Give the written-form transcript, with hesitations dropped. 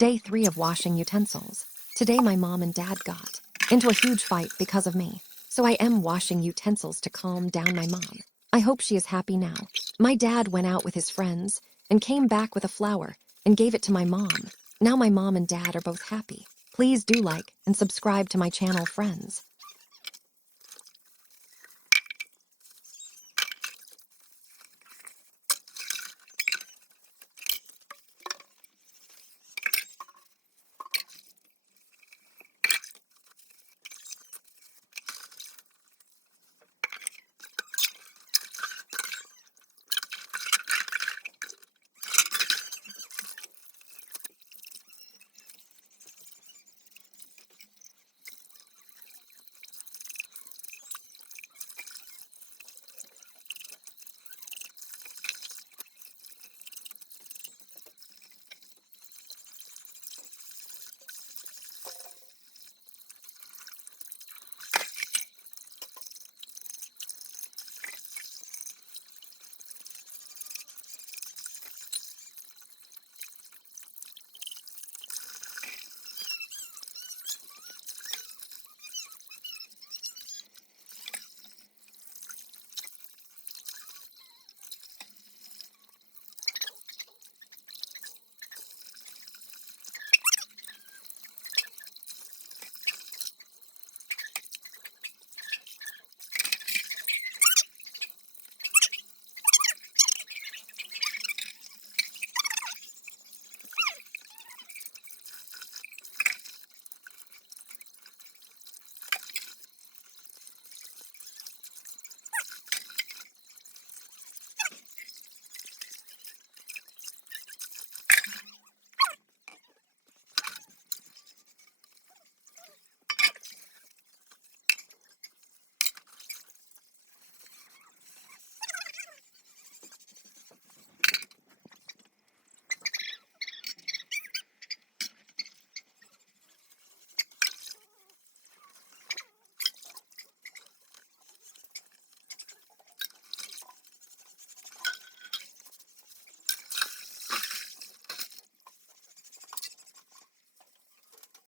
Day 3 of washing utensils. Today my mom and dad got into a huge fight because of me. So I am washing utensils to calm down my mom. I hope she is happy now. My dad went out with his friends and came back with a flower and gave it to my mom. Now my mom and dad are both happy. Please do like and subscribe to my channel, friends.